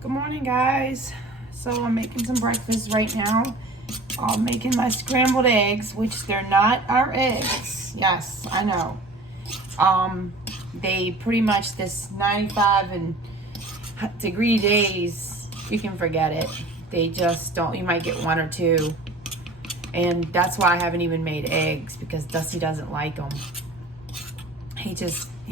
Good morning, guys. So I'm making some breakfast right now. I'm making my scrambled eggs, which they're not our eggs. Yes, I know. They pretty much, this 95 and degree days, you can forget it. They just don't, you might get one or two. And that's why I haven't even made eggs, because Dusty doesn't like them. He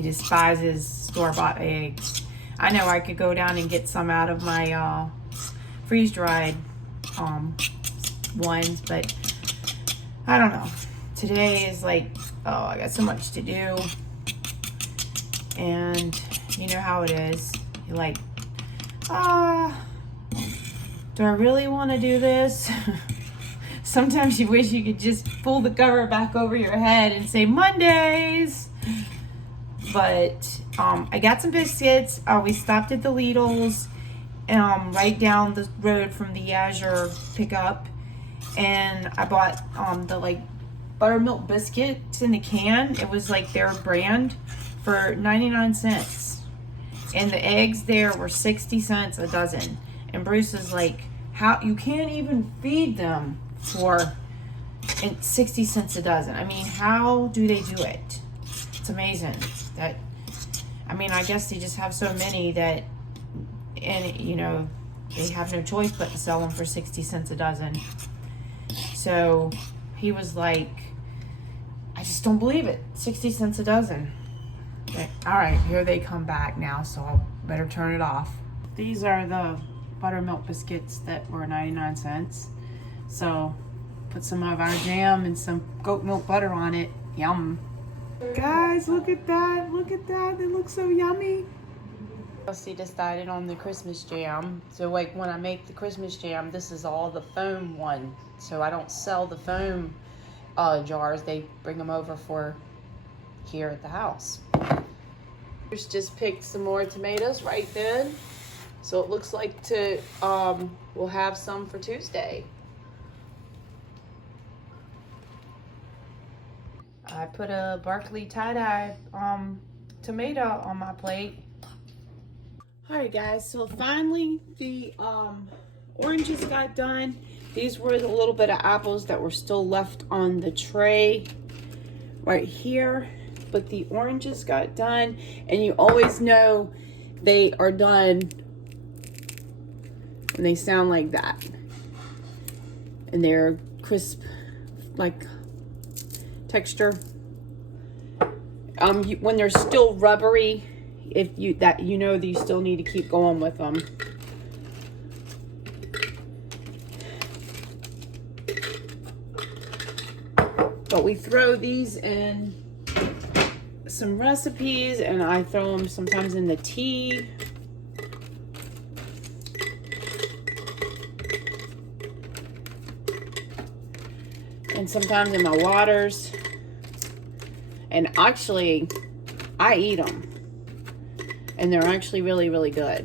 despises store-bought eggs. I know I could go down and get some out of my freeze-dried ones, but I don't know. Today is like, oh, I got so much to do. And you know how it is. You're like, do I really want to do this? Sometimes you wish you could just pull the cover back over your head and say Mondays. But I got some biscuits. We stopped at the Lidl's right down the road from the Azure pickup, and I bought the like buttermilk biscuits in the can. It was like their brand for 99 cents, and the eggs there were 60 cents a dozen. And Bruce is like, how you can't even feed them for 60 cents a dozen. I mean, how do they do it? It's amazing. That, I mean, I guess they just have so many that, and you know, they have no choice but to sell them for 60 cents a dozen. So he was like, I just don't believe it. 60 cents a dozen. But, all right, here they come back now, so I'll better turn it off. These are the buttermilk biscuits that were 99 cents. So put some of our jam and some goat milk butter on it. Yum. Guys, look at that. Look at that. It looks so yummy. Elsie decided on the Christmas jam. So like when I make the Christmas jam, this is all the foam one. So I don't sell the foam jars. They bring them over for here at the house. Just picked some more tomatoes right then. So it looks like we'll have some for Tuesday. I put a Barkley tie-dye tomato on my plate. Alright guys, so finally the oranges got done. These were the little bit of apples that were still left on the tray right here. But the oranges got done, and you always know they are done when they sound like that. And they're crisp, like texture. When they're still rubbery, you know that you still need to keep going with them. But we throw these in some recipes, and I throw them sometimes in the tea. And sometimes in my waters. And actually, I eat them. And they're actually really, really good.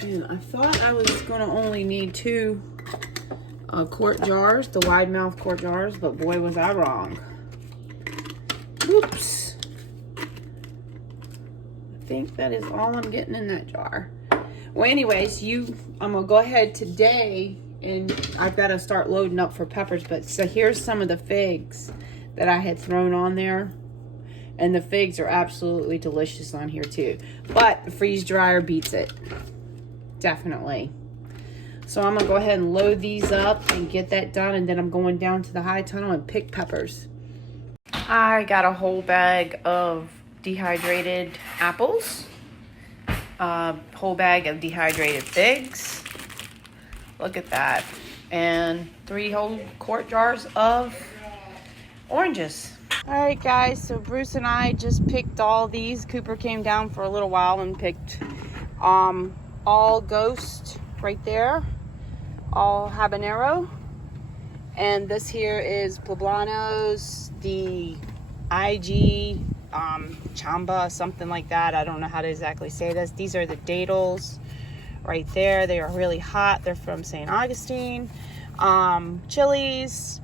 And I thought I was going to only need 2 quart jars, the wide mouth quart jars, but boy was I wrong. Oops. I think that is all I'm getting in that jar. Well, anyways, I'm gonna go ahead today, and I've got to start loading up for peppers. But so here's some of the figs that I had thrown on there, and the figs are absolutely delicious on here too. But the freeze dryer beats it, definitely. So I'm gonna go ahead and load these up and get that done, and then I'm going down to the high tunnel and pick peppers. I got a whole bag of dehydrated apples. Whole bag of dehydrated figs. Look at that. And 3 whole quart jars of oranges. Alright guys, so Bruce and I just picked all these. Cooper came down for a little while and picked all Ghost right there. All habanero. And this here is Poblanos, the IG chamba, something like that. I don't know how to exactly say this. These are the dadles right there. They are really hot. They're from St. Augustine. Chilies,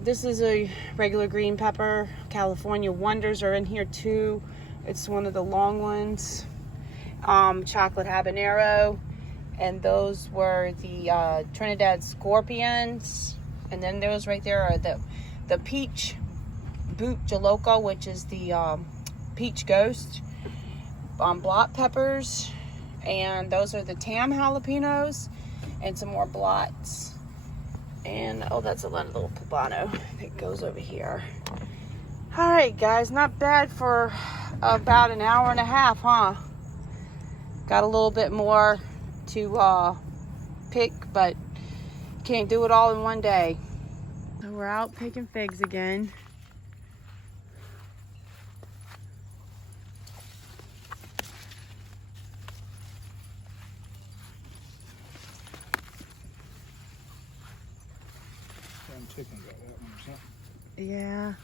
This is a regular green pepper. California Wonders are in here too. It's one of the long ones. Chocolate habanero, and those were the Trinidad Scorpions. And then those right there are the peach boot jaloca, which is the peach ghost. Block peppers, and those are the tam jalapenos, and some more blots. And oh, that's a little poblano that goes over here. All right, guys, not bad for about an hour and a half, huh? Got a little bit more to pick, but can't do it all in one day. So we're out picking figs again. Yeah.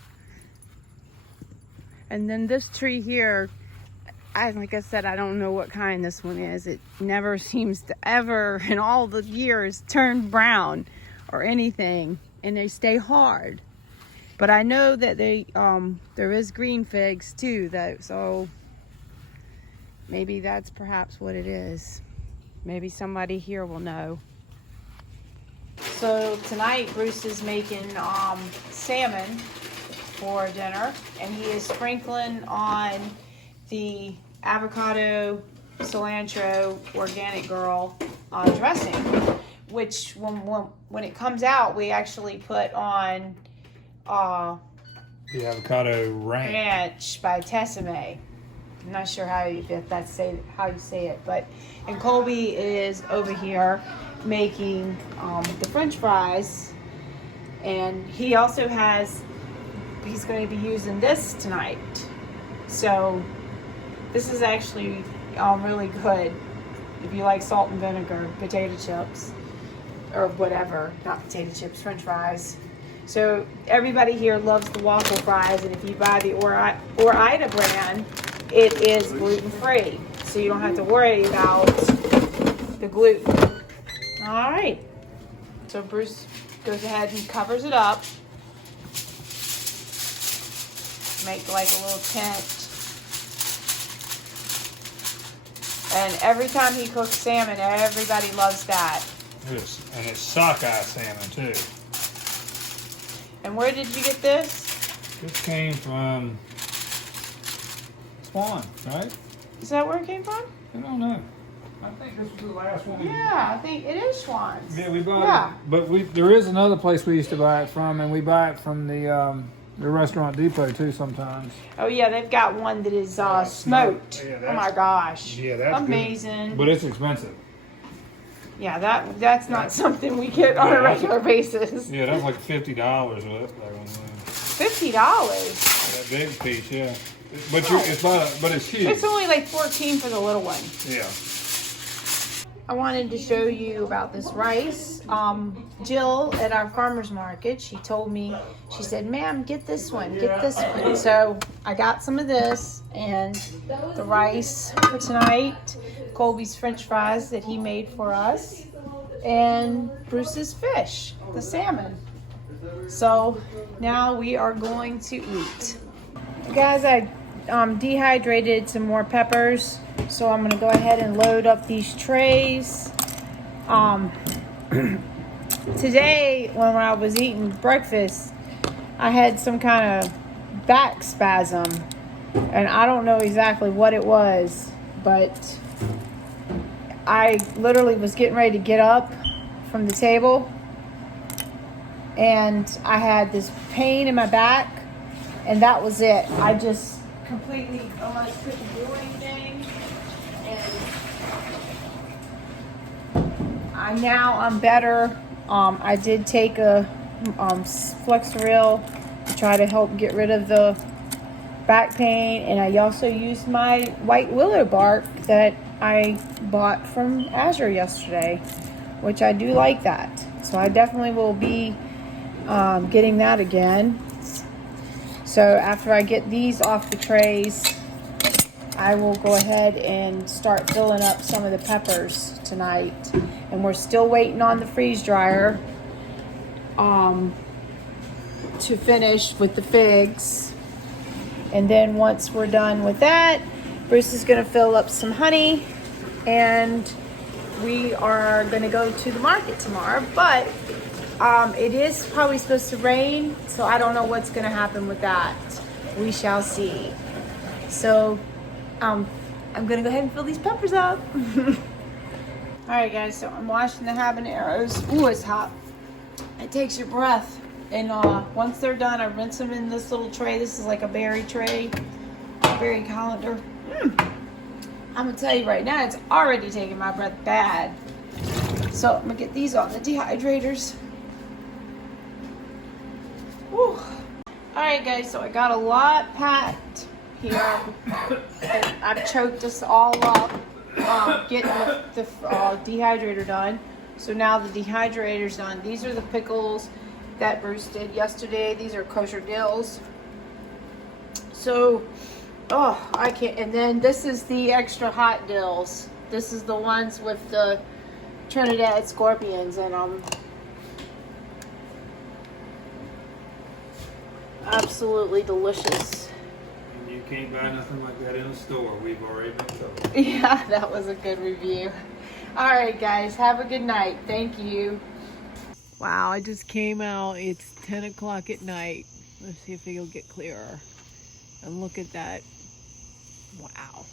And then this tree here, like I said, I don't know what kind this one is. It never seems to ever in all the years turn brown or anything, and they stay hard. But I know that there is green figs too, so maybe that's perhaps what it is. Maybe somebody here will know. So tonight Bruce is making salmon for dinner, and he is sprinkling on the avocado cilantro organic girl dressing, which when it comes out, we actually put on the avocado ranch by Tessime. I'm not sure how you say it, but and Colby is over here making the French fries, and he also he's going to be using this tonight. So this is actually really good if you like salt and vinegar potato chips or whatever, not potato chips, French fries. So everybody here loves the waffle fries, and if you buy the Ore-Ida brand, it is gluten-free, so you don't have to worry about the gluten. All right, so Bruce goes ahead and covers it up, make like a little tent. And every time he cooks salmon, everybody loves that. Yes, and it's sockeye salmon too. And where did you get this? This came from Swan, right? Is that where it came from? I don't know. I think this was the last one. Yeah, I think it is Schwann's. Yeah, we bought it. But there is another place we used to buy it from, and we buy it from the Restaurant Depot too sometimes. Oh yeah, they've got one that is smoked. Yeah, oh my gosh. Yeah, that's amazing. Good. But it's expensive. Yeah, that's not something we get on a regular basis. Yeah, that's like $50 with it. $50? That big piece, yeah. But it's huge. It's only like $14 for the little one. Yeah. I wanted to show you about this rice. Jill at our farmer's market, she told me, she said, ma'am, get this one, get this one. So I got some of this and the rice for tonight, Colby's French fries that he made for us, and Bruce's fish, the salmon. So now we are going to eat. Guys, I dehydrated some more peppers, so I'm going to go ahead and load up these trays. Today, when I was eating breakfast, I had some kind of back spasm, and I don't know exactly what it was, but I literally was getting ready to get up from the table, and I had this pain in my back, and that was it. I just completely almost couldn't do anything, and I'm better. I did take a flexeril to try to help get rid of the back pain, and I also used my white willow bark that I bought from Azure yesterday, which I do like that. So I definitely will be getting that again. So after I get these off the trays, I will go ahead and start filling up some of the peppers tonight. And we're still waiting on the freeze dryer. to finish with the figs. And then once we're done with that, Bruce is gonna fill up some honey, and we are gonna go to the market tomorrow. But it is probably supposed to rain, so I don't know what's gonna happen with that. We shall see. So I'm gonna go ahead and fill these peppers up. All right, guys, so I'm washing the habaneros. Ooh, it's hot. It takes your breath. And once they're done, I rinse them in this little tray. This is like a berry tray, berry colander. I'm gonna tell you right now, it's already taking my breath bad. So I'm gonna get these on the dehydrators. Whew. All right, guys, so I got a lot packed here. And I've choked this all up, getting the dehydrator done. So now the dehydrator's done. These are the pickles that Bruce did yesterday. These are kosher dills. So, I can't. And then this is the extra hot dills. This is the ones with the Trinidad scorpions in them. Absolutely delicious. And you can't buy nothing like that in a store. We've already been told. Yeah, that was a good review. All right, guys, have a good night. Thank you. Wow, I just came out. It's 10 o'clock at night. Let's see if it'll get clearer. And look at that. Wow.